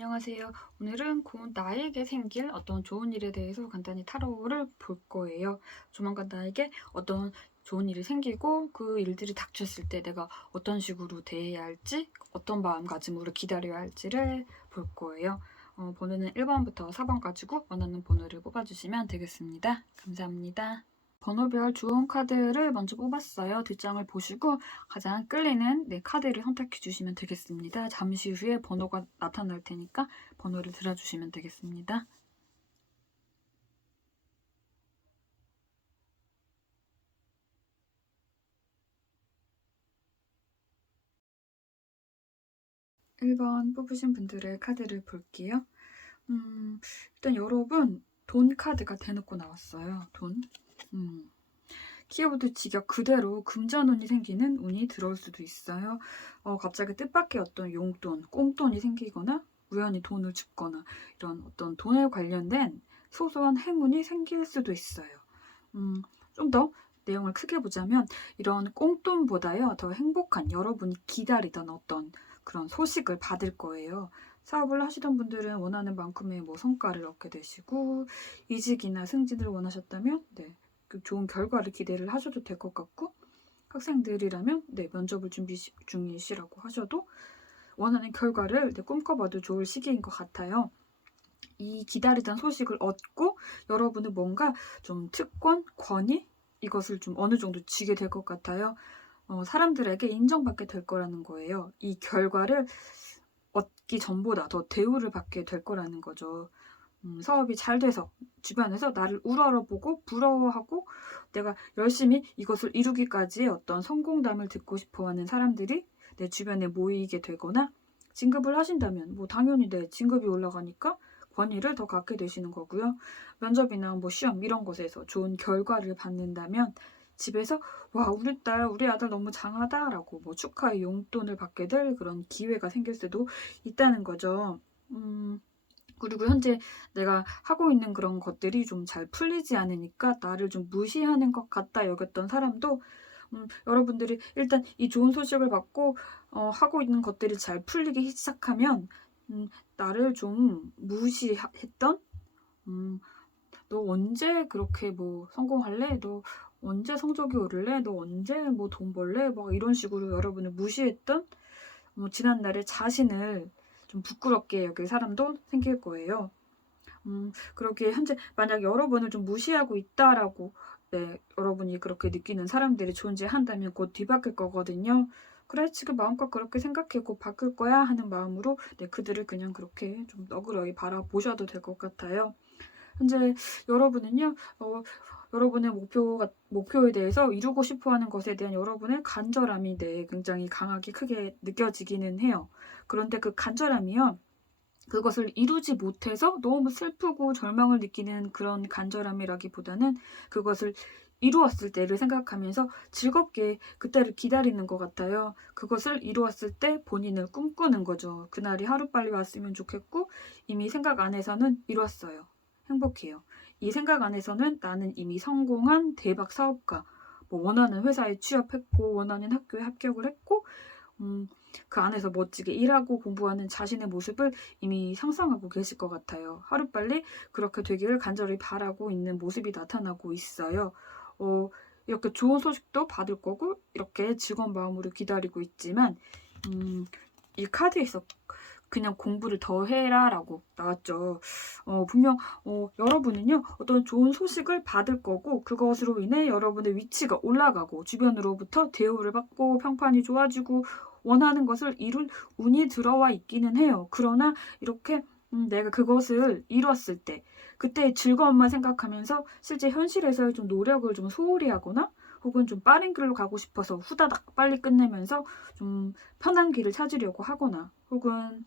안녕하세요. 오늘은 곧 나에게 생길 어떤 좋은 일에 대해서 간단히 타로를 볼 거예요. 조만간 나에게 어떤 좋은 일이 생기고 그 일들이 닥쳤을 때 내가 어떤 식으로 대해야 할지, 어떤 마음가짐으로 기다려야 할지를 볼 거예요. 번호는 1번부터 4번 가지고 원하는 번호를 뽑아주시면 되겠습니다. 감사합니다. 번호별 좋은 카드를 먼저 뽑았어요. 뒷장을 보시고 가장 끌리는 카드를 선택해 주시면 되겠습니다. 잠시 후에 번호가 나타날 테니까 번호를 들어주시면 되겠습니다. (1번) 뽑으신 분들의 카드를 볼게요. 일단 여러분 돈 카드가 대놓고 나왔어요. 돈. 키워드 직역 그대로 금전운이 생기는 운이 들어올 수도 있어요. 갑자기 뜻밖의 어떤 용돈, 꽁돈이 생기거나 우연히 돈을 줍거나 이런 어떤 돈에 관련된 소소한 행운이 생길 수도 있어요. 좀 더 내용을 크게 보자면 이런 꽁돈보다요 더 행복한 여러분이 기다리던 어떤 그런 소식을 받을 거예요. 사업을 하시던 분들은 원하는 만큼의 성과를 얻게 되시고, 이직이나 승진을 원하셨다면 그 좋은 결과를 기대를 하셔도 될 것 같고, 학생들이라면 면접을 준비 중이시라고 하셔도 원하는 결과를 꿈꿔봐도 좋을 시기인 것 같아요. 이 기다리던 소식을 얻고 여러분은 뭔가 좀 특권, 권위 이것을 좀 어느 정도 쥐게 될 것 같아요. 사람들에게 인정받게 될 거라는 거예요. 이 결과를 얻기 전보다 더 대우를 받게 될 거라는 거죠. 사업이 잘 돼서 주변에서 나를 우러러보고 부러워하고 내가 열심히 이것을 이루기까지의 어떤 성공담을 듣고 싶어하는 사람들이 내 주변에 모이게 되거나, 진급을 하신다면 당연히 내 진급이 올라가니까 권위를 더 갖게 되시는 거고요. 면접이나 시험 이런 곳에서 좋은 결과를 받는다면 집에서 와, 우리 딸, 우리 아들 너무 장하다라고 축하의 용돈을 받게 될 그런 기회가 생길 수도 있다는 거죠. 그리고 현재 내가 하고 있는 그런 것들이 좀 잘 풀리지 않으니까 나를 좀 무시하는 것 같다 여겼던 사람도, 여러분들이 일단 이 좋은 소식을 받고 하고 있는 것들이 잘 풀리기 시작하면 나를 좀 무시했던, 음, 너 언제 그렇게 성공할래? 너 언제 성적이 오를래? 너 언제 돈 벌래? 이런 식으로 여러분을 무시했던 지난날의 자신을 좀 부끄럽게 여길 사람도 생길 거예요. 그렇게 현재 만약 여러분을 좀 무시하고 있다라고 여러분이 그렇게 느끼는 사람들이 존재한다면 곧 뒤바뀔 거거든요. 그래, 지금 마음껏 그렇게 생각해 곧 바뀔 거야 하는 마음으로 그들을 그냥 그렇게 좀 너그러이 바라보셔도 될 것 같아요. 현재 여러분은요, 여러분의 목표에 대해서 이루고 싶어 하는 것에 대한 여러분의 간절함이 굉장히 강하게 크게 느껴지기는 해요. 그런데 그 간절함이요, 그것을 이루지 못해서 너무 슬프고 절망을 느끼는 그런 간절함이라기보다는 그것을 이루었을 때를 생각하면서 즐겁게 그때를 기다리는 것 같아요. 그것을 이루었을 때 본인을 꿈꾸는 거죠. 그날이 하루빨리 왔으면 좋겠고, 이미 생각 안에서는 이뤘어요. 행복해요. 이 생각 안에서는 나는 이미 성공한 대박 사업가, 원하는 회사에 취업했고 원하는 학교에 합격을 했고, 그 안에서 멋지게 일하고 공부하는 자신의 모습을 이미 상상하고 계실 것 같아요. 하루빨리 그렇게 되기를 간절히 바라고 있는 모습이 나타나고 있어요. 이렇게 좋은 소식도 받을 거고 이렇게 즐거운 마음으로 기다리고 있지만, 이 카드에서 그냥 공부를 더 해라 라고 나왔죠. 분명 여러분은요 어떤 좋은 소식을 받을 거고, 그것으로 인해 여러분의 위치가 올라가고 주변으로부터 대우를 받고 평판이 좋아지고 원하는 것을 이룰 운이 들어와 있기는 해요. 그러나 이렇게 내가 그것을 이뤘을 때 그때의 즐거움만 생각하면서 실제 현실에서의 좀 노력을 좀 소홀히 하거나, 혹은 좀 빠른 길로 가고 싶어서 후다닥 빨리 끝내면서 좀 편한 길을 찾으려고 하거나, 혹은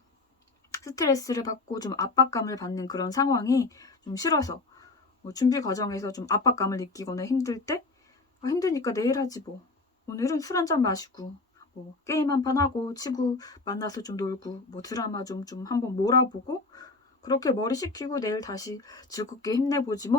스트레스를 받고 좀 압박감을 받는 그런 상황이 좀 싫어서 준비 과정에서 좀 압박감을 느끼거나 힘들 때, 힘드니까 내일 하지 뭐. 오늘은 술 한잔 마시고 게임 한 판 하고 친구 만나서 좀 놀고 드라마 좀 한번 몰아보고 그렇게 머리 식히고 내일 다시 즐겁게 힘내보지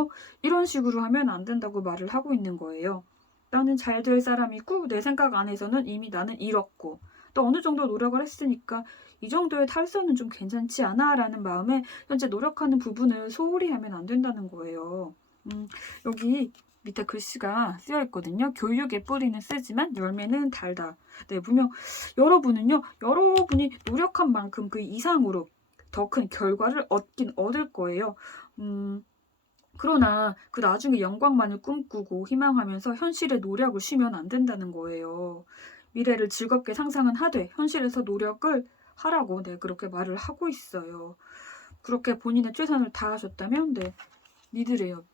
이런 식으로 하면 안 된다고 말을 하고 있는 거예요. 나는 잘 될 사람이고 내 생각 안에서는 이미 나는 이뤘고 또 어느 정도 노력을 했으니까 이 정도의 탈선은 좀 괜찮지 않아? 라는 마음에 현재 노력하는 부분을 소홀히 하면 안 된다는 거예요. 여기 밑에 글씨가 쓰여 있거든요. 교육의 뿌리는 쓰지만 열매는 달다. 네, 분명 여러분은요, 여러분이 노력한 만큼 그 이상으로 더 큰 결과를 얻을 거예요. 그러나 그 나중에 영광만을 꿈꾸고 희망하면서 현실의 노력을 쉬면 안 된다는 거예요. 미래를 즐겁게 상상은 하되 현실에서 노력을 하라고 네, 그렇게 말을 하고 있어요. 그렇게 본인의 최선을 다하셨다면 네, 믿으래요.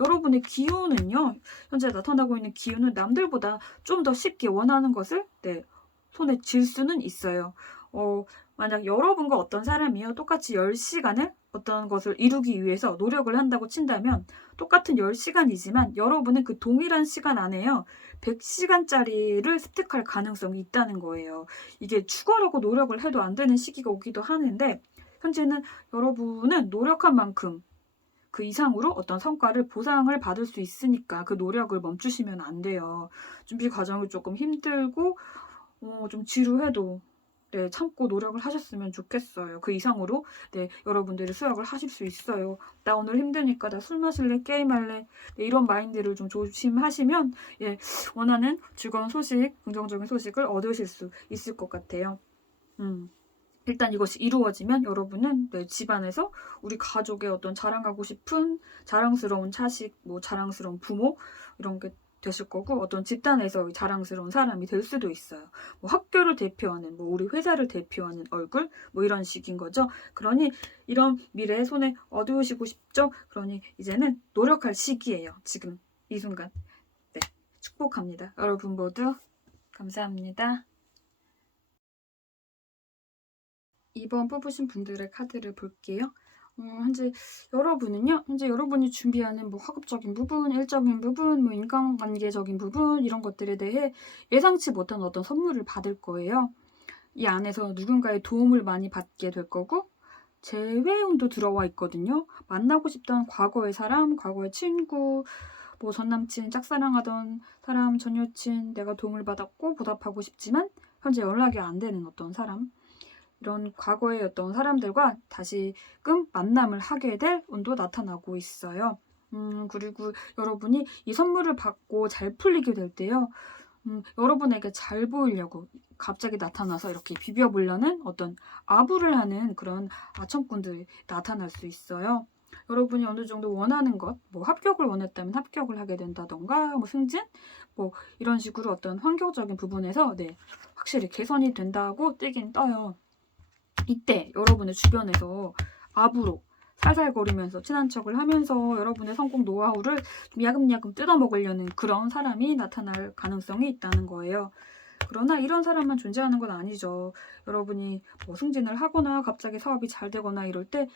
여러분의 기운은요, 현재 나타나고 있는 기운은 남들보다 좀 더 쉽게 원하는 것을 네, 손에 쥘 수는 있어요. 만약 여러분과 어떤 사람이요, 똑같이 10시간을 어떤 것을 이루기 위해서 노력을 한다고 친다면 똑같은 10시간이지만 여러분은 그 동일한 시간 안에요, 100시간짜리를 습득할 가능성이 있다는 거예요. 이게 추가라고 노력을 해도 안 되는 시기가 오기도 하는데 현재는 여러분은 노력한 만큼 그 이상으로 어떤 성과를 보상을 받을 수 있으니까 그 노력을 멈추시면 안 돼요. 준비 과정이 조금 힘들고 좀 지루해도 네, 참고 노력을 하셨으면 좋겠어요. 그 이상으로 네, 여러분들이 수학을 하실 수 있어요. 나 오늘 힘드니까 나 술 마실래, 게임할래, 네, 이런 마인드를 좀 조심하시면 예, 원하는 즐거운 소식, 긍정적인 소식을 얻으실 수 있을 것 같아요. 일단 이것이 이루어지면 여러분은 네, 집안에서 우리 가족의 어떤 자랑하고 싶은 자랑스러운 자식, 뭐 자랑스러운 부모 이런 게 되실 거고 어떤 집단에서 자랑스러운 사람이 될 수도 있어요. 뭐 학교를 대표하는, 뭐 우리 회사를 대표하는 얼굴, 뭐 이런 식인 거죠. 그러니 이런 미래의 손에 얻으시고 싶죠. 그러니 이제는 노력할 시기예요. 지금 이 순간. 네, 축복합니다. 여러분 모두 감사합니다. 2번 뽑으신 분들의 카드를 볼게요. 현재 여러분이 준비하는 뭐 학업적인 부분, 일적인 부분, 뭐 인간관계적인 부분 이런 것들에 대해 예상치 못한 어떤 선물을 받을 거예요. 이 안에서 누군가의 도움을 많이 받게 될 거고 재회운도 들어와 있거든요. 만나고 싶던 과거의 사람, 과거의 친구, 뭐 전남친, 짝사랑하던 사람, 전 여친, 내가 도움을 받았고 보답하고 싶지만 현재 연락이 안 되는 어떤 사람, 이런 과거의 어떤 사람들과 다시금 만남을 하게 될 운도 나타나고 있어요. 그리고 여러분이 이 선물을 받고 잘 풀리게 될 때요. 여러분에게 잘 보이려고 갑자기 나타나서 이렇게 비벼보려는 어떤 아부를 하는 그런 아첨꾼들이 나타날 수 있어요. 여러분이 어느 정도 원하는 것, 뭐 합격을 원했다면 합격을 하게 된다던가, 뭐 승진, 뭐 이런 식으로 어떤 환경적인 부분에서 네, 확실히 개선이 된다고 뜨긴 떠요. 이때 여러분의 주변에서 아부로 살살거리면서 친한 척을 하면서 여러분의 성공 노하우를 좀 야금야금 뜯어먹으려는 그런 사람이 나타날 가능성이 있다는 거예요. 그러나 이런 사람만 존재하는 건 아니죠. 여러분이 뭐 승진을 하거나 갑자기 사업이 잘 되거나 이럴 때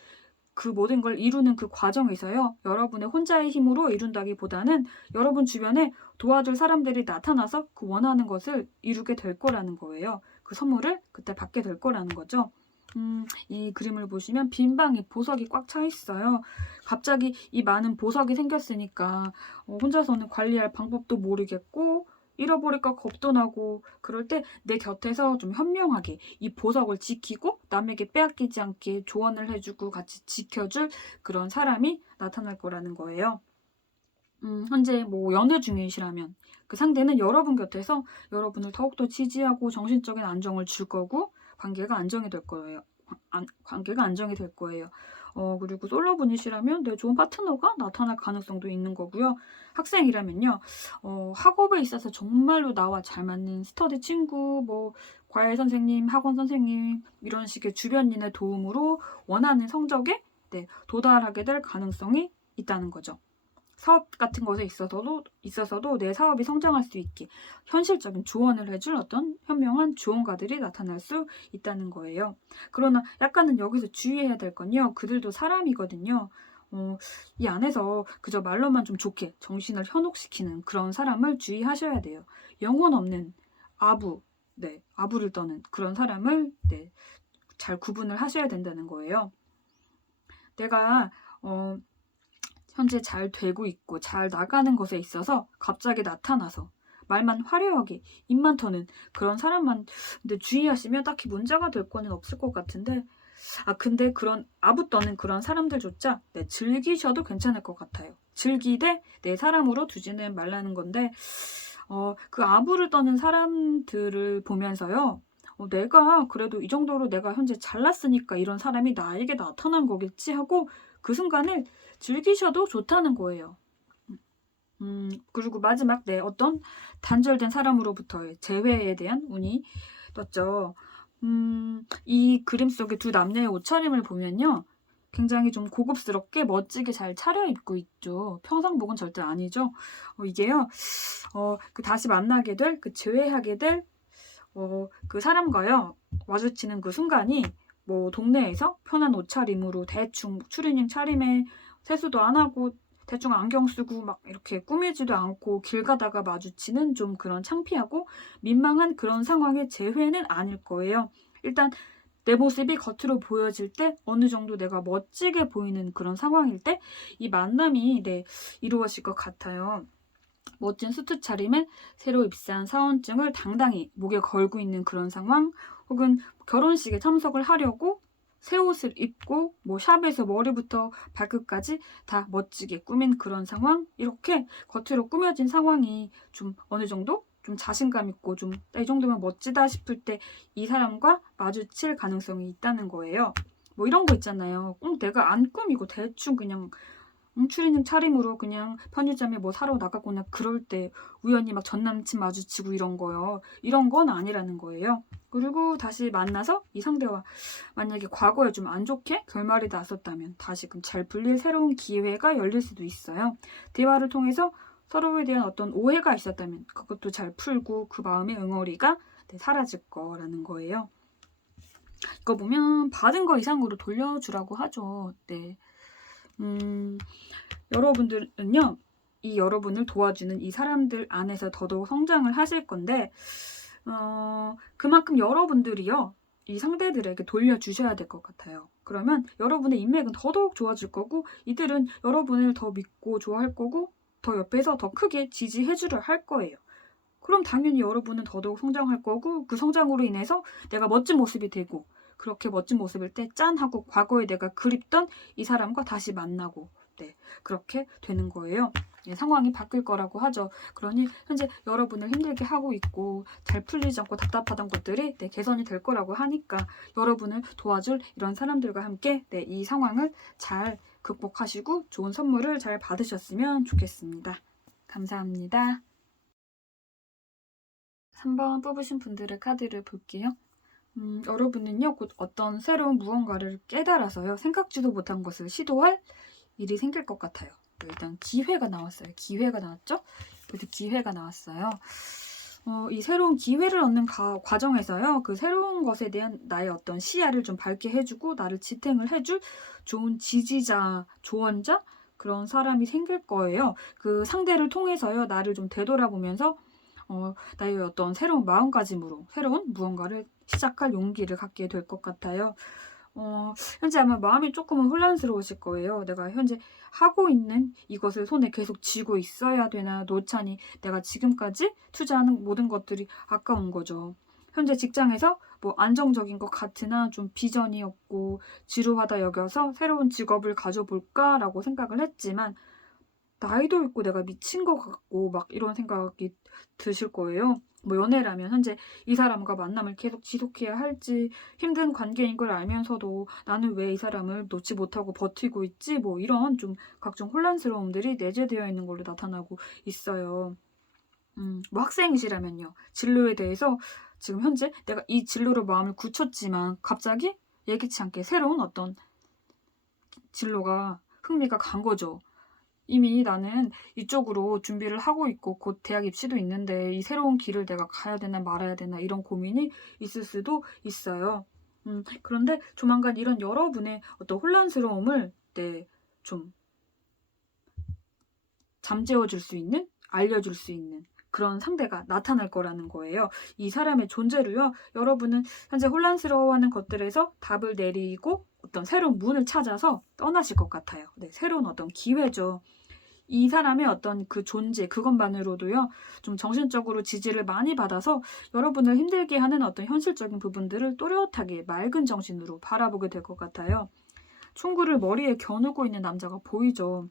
그 모든 걸 이루는 그 과정에서요, 여러분의 혼자의 힘으로 이룬다기보다는 여러분 주변에 도와줄 사람들이 나타나서 그 원하는 것을 이루게 될 거라는 거예요. 그 선물을 그때 받게 될 거라는 거죠. 이 그림을 보시면 빈 방에 보석이 꽉 차 있어요. 갑자기 이 많은 보석이 생겼으니까 혼자서는 관리할 방법도 모르겠고 잃어버릴까 겁도 나고 그럴 때 내 곁에서 좀 현명하게 이 보석을 지키고 남에게 빼앗기지 않게 조언을 해주고 같이 지켜줄 그런 사람이 나타날 거라는 거예요. 현재 뭐 연애 중이시라면 그 상대는 여러분 곁에서 여러분을 더욱더 지지하고 정신적인 안정을 줄 거고 관계가 안정이 될 거예요. 관계가 안정이 될 거예요. 그리고 솔로분이시라면 네, 좋은 파트너가 나타날 가능성도 있는 거고요. 학생이라면요, 학업에 있어서 정말로 나와 잘 맞는 스터디 친구, 뭐 과외 선생님, 학원 선생님 이런 식의 주변인의 도움으로 원하는 성적에 네, 도달하게 될 가능성이 있다는 거죠. 사업 같은 것에 있어서도 내 사업이 성장할 수 있게 현실적인 조언을 해줄 어떤 현명한 조언가들이 나타날 수 있다는 거예요. 그러나 약간은 여기서 주의해야 될 건요. 그들도 사람이거든요. 이 안에서 그저 말로만 좀 좋게 정신을 현혹시키는 그런 사람을 주의하셔야 돼요. 영혼 없는 아부, 네, 아부를 떠는 그런 사람을 네, 잘 구분을 하셔야 된다는 거예요. 내가 현재 잘 되고 있고 잘 나가는 것에 있어서 갑자기 나타나서 말만 화려하게 입만 터는 그런 사람만 근데 주의하시면 딱히 문제가 될 거는 없을 것 같은데 근데 그런 아부 떠는 그런 사람들조차 네, 즐기셔도 괜찮을 것 같아요. 즐기되 내 사람으로 두지는 말라는 건데 그 아부를 떠는 사람들을 보면서요. 내가 그래도 이 정도로 내가 현재 잘났으니까 이런 사람이 나에게 나타난 거겠지 하고 그 순간을 즐기셔도 좋다는 거예요. 그리고 마지막 어떤 단절된 사람으로부터의 재회에 대한 운이 떴죠. 이 그림 속의 두 남녀의 옷차림을 보면요. 굉장히 좀 고급스럽게 멋지게 잘 차려입고 있죠. 평상복은 절대 아니죠. 이게요. 다시 만나게 될, 재회하게 될, 그 사람과요. 마주치는 그 순간이 뭐 동네에서 편한 옷차림으로 대충 추리닝 차림에 세수도 안 하고 대충 안경 쓰고 막 이렇게 꾸미지도 않고 길 가다가 마주치는 좀 그런 창피하고 민망한 그런 상황의 재회는 아닐 거예요. 일단 내 모습이 겉으로 보여질 때 어느 정도 내가 멋지게 보이는 그런 상황일 때 이 만남이 이루어질 것 같아요. 멋진 수트 차림에 새로 입사한 사원증을 당당히 목에 걸고 있는 그런 상황 혹은 결혼식에 참석을 하려고 새 옷을 입고 뭐 샵에서 머리부터 발끝까지 다 멋지게 꾸민 그런 상황 이렇게 겉으로 꾸며진 상황이 좀 어느 정도 좀 자신감 있고 좀 이 정도면 멋지다 싶을 때 이 사람과 마주칠 가능성이 있다는 거예요. 뭐 이런 거 있잖아요. 내가 안 꾸미고 대충 그냥 추리닝 차림으로 그냥 편의점에 뭐 사러 나가거나 그럴 때 우연히 막 전남친 마주치고 이런 거요. 이런 건 아니라는 거예요. 그리고 다시 만나서 이 상대와 만약에 과거에 좀 안 좋게 결말이 났었다면 다시금 잘 풀릴 새로운 기회가 열릴 수도 있어요. 대화를 통해서 서로에 대한 어떤 오해가 있었다면 그것도 잘 풀고 그 마음의 응어리가 사라질 거라는 거예요. 이거 보면 받은 거 이상으로 돌려주라고 하죠. 네. 여러분들은요, 이 여러분을 도와주는 이 사람들 안에서 더더욱 성장을 하실 건데, 그만큼 여러분들이요, 이 상대들에게 돌려주셔야 될 것 같아요. 그러면 여러분의 인맥은 더더욱 좋아질 거고, 이들은 여러분을 더 믿고 좋아할 거고, 더 옆에서 더 크게 지지해주려 할 거예요. 그럼 당연히 여러분은 더더욱 성장할 거고, 그 성장으로 인해서 내가 멋진 모습이 되고, 그렇게 멋진 모습일 때 짠 하고 과거에 내가 그립던 이 사람과 다시 만나고 그렇게 되는 거예요. 상황이 바뀔 거라고 하죠. 그러니 현재 여러분을 힘들게 하고 있고 잘 풀리지 않고 답답하던 것들이 개선이 될 거라고 하니까 여러분을 도와줄 이런 사람들과 함께 이 상황을 잘 극복하시고 좋은 선물을 잘 받으셨으면 좋겠습니다. 감사합니다. 3번 뽑으신 분들의 카드를 볼게요. 여러분은요, 곧 어떤 새로운 무언가를 깨달아서요, 생각지도 못한 것을 시도할 일이 생길 것 같아요. 일단 기회가 나왔어요. 기회가 나왔죠? 그래서 기회가 나왔어요. 이 새로운 기회를 얻는 과정에서요, 그 새로운 것에 대한 나의 어떤 시야를 좀 밝게 해주고, 나를 지탱을 해줄 좋은 지지자, 조언자, 그런 사람이 생길 거예요. 그 상대를 통해서요, 나를 좀 되돌아보면서, 나의 어떤 새로운 마음가짐으로 새로운 무언가를 시작할 용기를 갖게 될 것 같아요. 현재 아마 마음이 조금은 혼란스러우실 거예요. 내가 현재 하고 있는 이것을 손에 계속 쥐고 있어야 되나, 노차니 내가 지금까지 투자하는 모든 것들이 아까운 거죠. 현재 직장에서 뭐 안정적인 것 같으나 좀 비전이 없고 지루하다 여겨서 새로운 직업을 가져볼까라고 생각을 했지만 나이도 있고 내가 미친 것 같고 막 이런 생각이 드실 거예요. 뭐 연애라면 현재 이 사람과 만남을 계속 지속해야 할지 힘든 관계인 걸 알면서도 나는 왜 이 사람을 놓지 못하고 버티고 있지? 뭐 이런 좀 각종 혼란스러움들이 내재되어 있는 걸로 나타나고 있어요. 뭐 학생이시라면요. 진로에 대해서 지금 현재 내가 이 진로로 마음을 굳혔지만 갑자기 예기치 않게 새로운 어떤 진로가 흥미가 간 거죠. 이미 나는 이쪽으로 준비를 하고 있고 곧 대학 입시도 있는데 이 새로운 길을 내가 가야 되나 말아야 되나 이런 고민이 있을 수도 있어요. 그런데 조만간 이런 여러분의 어떤 혼란스러움을 좀 잠재워 줄 수 있는, 알려줄 수 있는 그런 상대가 나타날 거라는 거예요. 이 사람의 존재로요. 여러분은 현재 혼란스러워하는 것들에서 답을 내리고 어떤 새로운 문을 찾아서 떠나실 것 같아요. 새로운 어떤 기회죠. 이 사람의 어떤 그 존재, 그것만으로도요, 좀 정신적으로 지지를 많이 받아서 여러분을 힘들게 하는 어떤 현실적인 부분들을 또렷하게 맑은 정신으로 바라보게 될 것 같아요. 총구를 머리에 겨누고 있는 남자가 보이죠.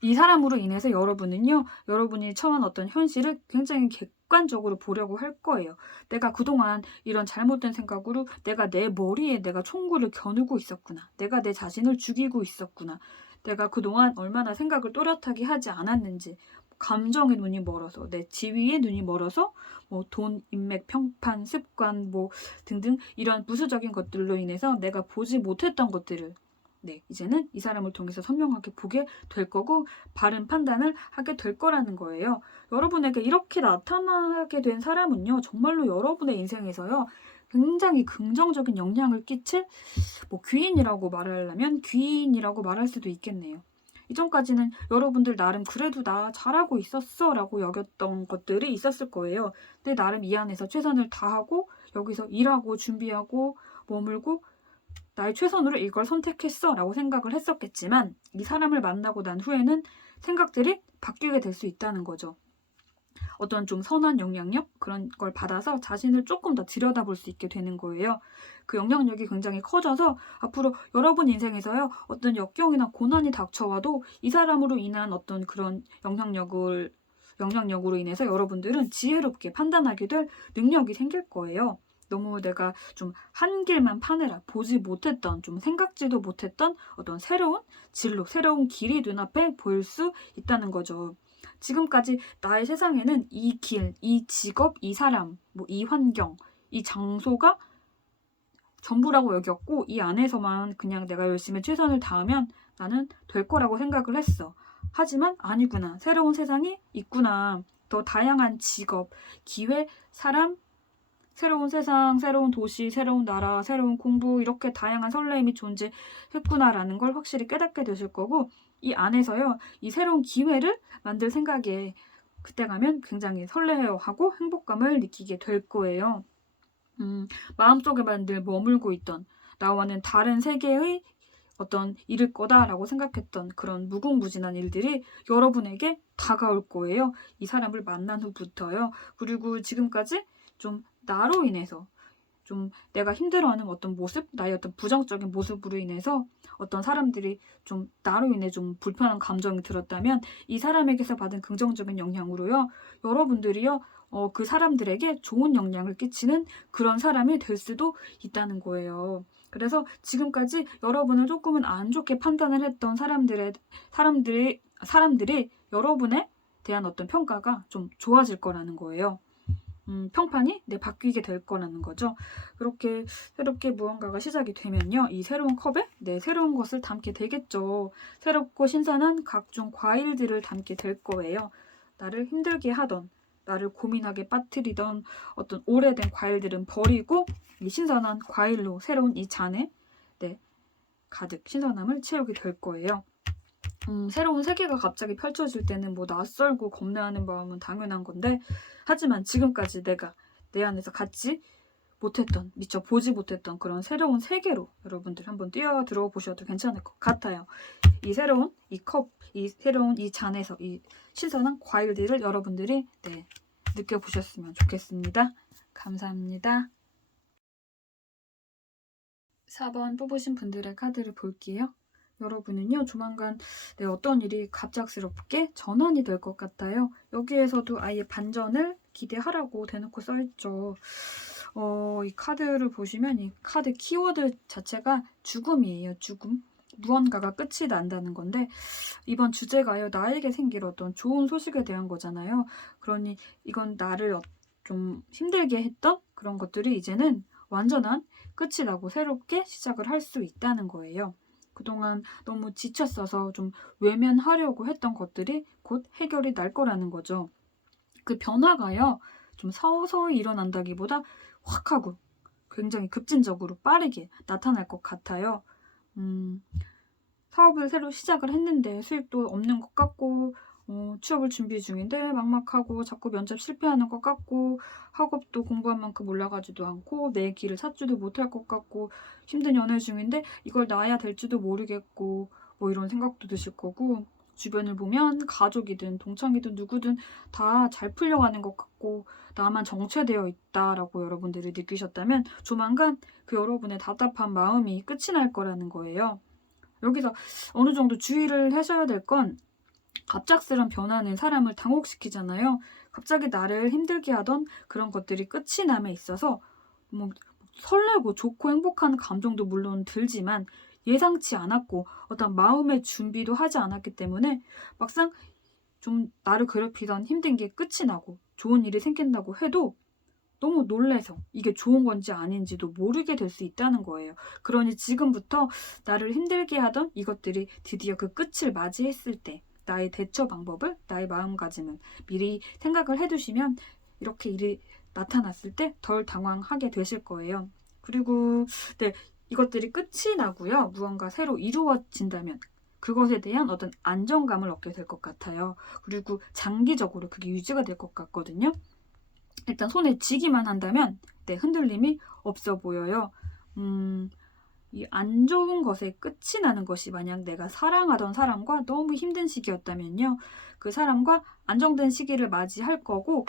이 사람으로 인해서 여러분은요, 여러분이 처한 어떤 현실을 굉장히 객관적으로 보려고 할 거예요. 내가 그동안 이런 잘못된 생각으로 내가 내 머리에 내가 총구를 겨누고 있었구나. 내가 내 자신을 죽이고 있었구나. 내가 그동안 얼마나 생각을 또렷하게 하지 않았는지, 감정의 눈이 멀어서, 내 지위의 눈이 멀어서, 뭐 돈, 인맥, 평판, 습관, 뭐 등등 이런 부수적인 것들로 인해서 내가 보지 못했던 것들을 이제는 이 사람을 통해서 선명하게 보게 될 거고 바른 판단을 하게 될 거라는 거예요. 여러분에게 이렇게 나타나게 된 사람은요, 정말로 여러분의 인생에서요, 굉장히 긍정적인 영향을 끼칠 귀인이라고 말하려면 귀인이라고 말할 수도 있겠네요. 이전까지는 여러분들 나름 그래도 나 잘하고 있었어 라고 여겼던 것들이 있었을 거예요. 근데 나름 이 안에서 최선을 다하고 여기서 일하고 준비하고 머물고 나의 최선으로 이걸 선택했어 라고 생각을 했었겠지만 이 사람을 만나고 난 후에는 생각들이 바뀌게 될 수 있다는 거죠. 어떤 좀 선한 영향력 그런 걸 받아서 자신을 조금 더 들여다볼 수 있게 되는 거예요. 그 영향력이 굉장히 커져서 앞으로 여러분 인생에서요, 어떤 역경이나 고난이 닥쳐와도 이 사람으로 인한 어떤 그런 영향력으로 인해서 여러분들은 지혜롭게 판단하게 될 능력이 생길 거예요. 너무 내가 좀 한 길만 파느라 보지 못했던, 좀 생각지도 못했던 어떤 새로운 진로, 새로운 길이 눈앞에 보일 수 있다는 거죠. 지금까지 나의 세상에는 이 길, 이 직업, 이 사람, 이 환경, 이 장소가 전부라고 여겼고 이 안에서만 그냥 내가 열심히 최선을 다하면 나는 될 거라고 생각을 했어. 하지만 아니구나. 새로운 세상이 있구나. 더 다양한 직업, 기회, 사람, 새로운 세상, 새로운 도시, 새로운 나라, 새로운 공부 이렇게 다양한 설렘이 존재했구나라는 걸 확실히 깨닫게 되실 거고 이 안에서요. 이 새로운 기회를 만들 생각에 그때 가면 굉장히 설레어하고 행복감을 느끼게 될 거예요. 마음속에만 늘 머물고 있던 나와는 다른 세계의 어떤 일일 거다라고 생각했던 그런 무궁무진한 일들이 여러분에게 다가올 거예요. 이 사람을 만난 후부터요. 그리고 지금까지 좀 나로 인해서 좀 내가 힘들어하는 어떤 모습, 나의 어떤 부정적인 모습으로 인해서 어떤 사람들이 좀 나로 인해 좀 불편한 감정이 들었다면 이 사람에게서 받은 긍정적인 영향으로요. 여러분들이요. 그 사람들에게 좋은 영향을 끼치는 그런 사람이 될 수도 있다는 거예요. 그래서 지금까지 여러분을 조금은 안 좋게 판단을 했던 사람들이 여러분에 대한 어떤 평가가 좀 좋아질 거라는 거예요. 평판이 바뀌게 될 거라는 거죠. 그렇게 새롭게 무언가가 시작이 되면요. 이 새로운 컵에 새로운 것을 담게 되겠죠. 새롭고 신선한 각종 과일들을 담게 될 거예요. 나를 힘들게 하던, 나를 고민하게 빠뜨리던 어떤 오래된 과일들은 버리고 이 신선한 과일로 새로운 이 잔에 가득 신선함을 채우게 될 거예요. 새로운 세계가 갑자기 펼쳐질 때는 낯설고 겁내하는 마음은 당연한 건데 하지만 지금까지 내가 내 안에서 갖지 못했던, 미처 보지 못했던 그런 새로운 세계로 여러분들 한번 뛰어들어 보셔도 괜찮을 것 같아요. 이 새로운 이 컵, 이 새로운 이 잔에서 이 신선한 과일들을 여러분들이 느껴보셨으면 좋겠습니다. 감사합니다. 4번 뽑으신 분들의 카드를 볼게요. 여러분은요, 조만간 어떤 일이 갑작스럽게 전환이 될 것 같아요. 여기에서도 아예 반전을 기대하라고 대놓고 써있죠. 이 카드를 보시면 이 카드 키워드 자체가 죽음이에요. 죽음. 무언가가 끝이 난다는 건데 이번 주제가요. 나에게 생길 어떤 좋은 소식에 대한 거잖아요. 그러니 이건 나를 좀 힘들게 했던 그런 것들이 이제는 완전한 끝이 나고 새롭게 시작을 할 수 있다는 거예요. 그동안 너무 지쳤어서 좀 외면하려고 했던 것들이 곧 해결이 날 거라는 거죠. 그 변화가요. 좀 서서히 일어난다기보다 확 하고 굉장히 급진적으로 빠르게 나타날 것 같아요. 사업을 새로 시작을 했는데 수익도 없는 것 같고 취업을 준비 중인데 막막하고 자꾸 면접 실패하는 것 같고 학업도 공부한 만큼 올라가지도 않고 내 길을 찾지도 못할 것 같고 힘든 연애 중인데 이걸 놔야 될지도 모르겠고 뭐 이런 생각도 드실 거고, 주변을 보면 가족이든 동창이든 누구든 다 잘 풀려가는 것 같고 나만 정체되어 있다라고 여러분들이 느끼셨다면 조만간 그 여러분의 답답한 마음이 끝이 날 거라는 거예요. 여기서 어느 정도 주의를 하셔야 될 건, 갑작스런 변화는 사람을 당혹시키잖아요. 갑자기 나를 힘들게 하던 그런 것들이 끝이 남에 있어서 뭐 설레고 좋고 행복한 감정도 물론 들지만 예상치 않았고 어떤 마음의 준비도 하지 않았기 때문에 막상 좀 나를 괴롭히던 힘든 게 끝이 나고 좋은 일이 생긴다고 해도 너무 놀라서 이게 좋은 건지 아닌지도 모르게 될 수 있다는 거예요. 그러니 지금부터 나를 힘들게 하던 이것들이 드디어 그 끝을 맞이했을 때 나의 대처 방법을, 나의 마음가짐을 미리 생각을 해두시면 이렇게 일이 나타났을 때 덜 당황하게 되실 거예요. 그리고 네, 이것들이 끝이 나고요. 무언가 새로 이루어진다면 그것에 대한 어떤 안정감을 얻게 될 것 같아요. 그리고 장기적으로 그게 유지가 될 것 같거든요. 일단 손에 쥐기만 한다면 네, 흔들림이 없어 보여요. 이 안 좋은 것에 끝이 나는 것이 만약 내가 사랑하던 사람과 너무 힘든 시기였다면요. 그 사람과 안정된 시기를 맞이할 거고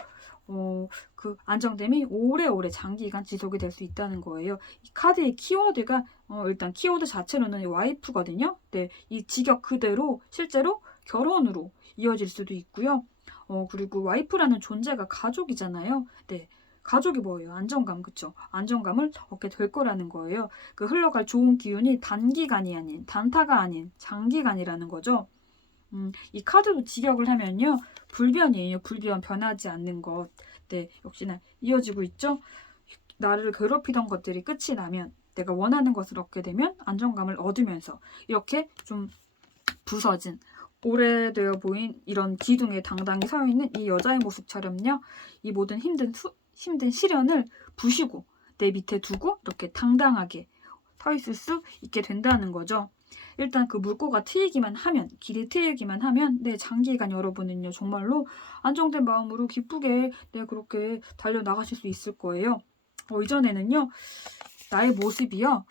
그 안정됨이 오래오래 장기간 지속이 될 수 있다는 거예요. 이 카드의 키워드가 일단 키워드 자체로는 와이프거든요. 네, 이 직역 그대로 실제로 결혼으로 이어질 수도 있고요. 그리고 와이프라는 존재가 가족이잖아요. 네. 가족이 뭐예요? 안정감, 그쵸? 안정감을 얻게 될 거라는 거예요. 그 흘러갈 좋은 기운이 단기간이 아닌, 단타가 아닌 장기간이라는 거죠. 이 카드로 직역을 하면요. 불변이에요. 불변, 변하지 않는 것. 네, 역시나 이어지고 있죠? 나를 괴롭히던 것들이 끝이 나면, 내가 원하는 것을 얻게 되면 안정감을 얻으면서 이렇게 좀 부서진, 오래되어 보인 이런 기둥에 당당히 서 있는 이 여자의 모습처럼요. 이 모든 힘든 시련을 부시고 내 밑에 두고 이렇게 당당하게 서 있을 수 있게 된다는 거죠. 일단 그 물꼬가 트이기만 하면, 길이 트이기만 하면 네, 장기간 여러분은요 정말로 안정된 마음으로 기쁘게 네, 그렇게 달려나가실 수 있을 거예요. 이전에는요 나의 모습이요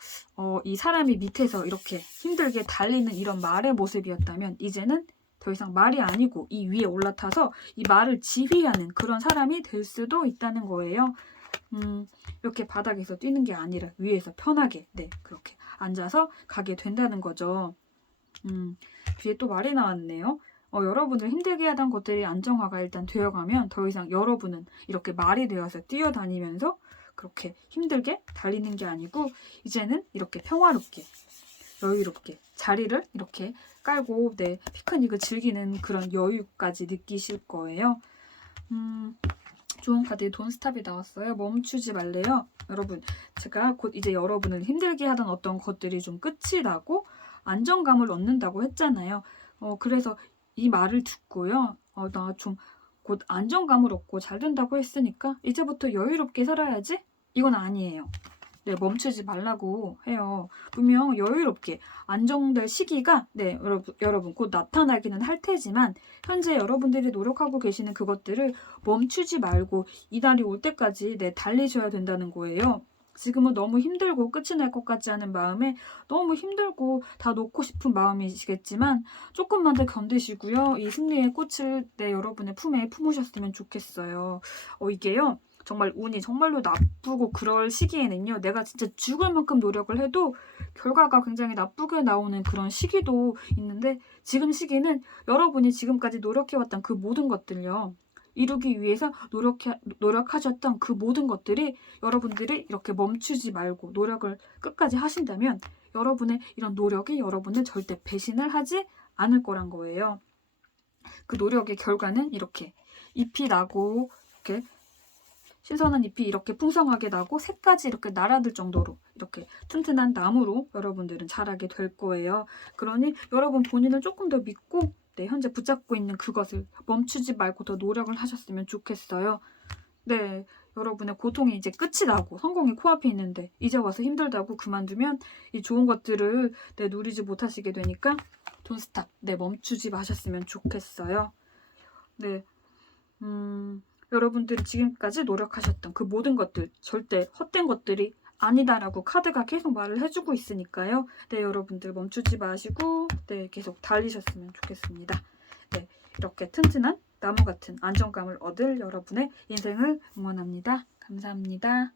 이 사람이 밑에서 이렇게 힘들게 달리는 이런 말의 모습이었다면 이제는 더 이상 말이 아니고 이 위에 올라타서 이 말을 지휘하는 그런 사람이 될 수도 있다는 거예요. 이렇게 바닥에서 뛰는 게 아니라 위에서 편하게 네, 그렇게 앉아서 가게 된다는 거죠. 뒤에 또 말이 나왔네요. 여러분을 힘들게 하던 것들이 안정화가 일단 되어가면 더 이상 여러분은 이렇게 말이 되어서 뛰어다니면서 그렇게 힘들게 달리는 게 아니고 이제는 이렇게 평화롭게 여유롭게 자리를 이렇게 깔고 네, 피크닉을 즐기는 그런 여유까지 느끼실 거예요. 좋은 카드에 돈스탑이 나왔어요. 멈추지 말래요. 여러분, 제가 곧 이제 여러분을 힘들게 하던 어떤 것들이 좀 끝이 나고 안정감을 얻는다고 했잖아요. 그래서 이 말을 듣고요. 나 좀 곧 안정감을 얻고 잘 된다고 했으니까 이제부터 여유롭게 살아야지? 이건 아니에요. 네, 멈추지 말라고 해요. 분명 여유롭게 안정될 시기가 네, 여러분 곧 나타나기는 할 테지만 현재 여러분들이 노력하고 계시는 그것들을 멈추지 말고 이 날이 올 때까지 네, 달리셔야 된다는 거예요. 지금은 너무 힘들고 끝이 날 것 같지 않은 마음에 너무 힘들고 다 놓고 싶은 마음이시겠지만 조금만 더 견디시고요. 이 승리의 꽃을 네, 여러분의 품에 품으셨으면 좋겠어요. 이게요. 정말 운이 정말로 나쁘고 그럴 시기에는요. 내가 진짜 죽을 만큼 노력을 해도 결과가 굉장히 나쁘게 나오는 그런 시기도 있는데 지금 시기는 여러분이 지금까지 노력해왔던 그 모든 것들요. 이루기 위해서 노력하셨던 그 모든 것들이 여러분들이 이렇게 멈추지 말고 노력을 끝까지 하신다면 여러분의 이런 노력이 여러분을 절대 배신을 하지 않을 거란 거예요. 그 노력의 결과는 이렇게 잎이 나고 이렇게 신선한 잎이 이렇게 풍성하게 나고 새까지 이렇게 날아들 정도로 이렇게 튼튼한 나무로 여러분들은 자라게 될 거예요. 그러니 여러분 본인을 조금 더 믿고 네, 현재 붙잡고 있는 그것을 멈추지 말고 더 노력을 하셨으면 좋겠어요. 네, 여러분의 고통이 이제 끝이 나고 성공이 코앞에 있는데 이제 와서 힘들다고 그만두면 이 좋은 것들을 네, 누리지 못하시게 되니까 돈스탑, 네, 멈추지 마셨으면 좋겠어요. 네, 여러분들이 지금까지 노력하셨던 그 모든 것들 절대 헛된 것들이 아니다라고 카드가 계속 말을 해주고 있으니까요. 네, 여러분들 멈추지 마시고 네, 계속 달리셨으면 좋겠습니다. 네, 이렇게 튼튼한 나무 같은 안정감을 얻을 여러분의 인생을 응원합니다. 감사합니다.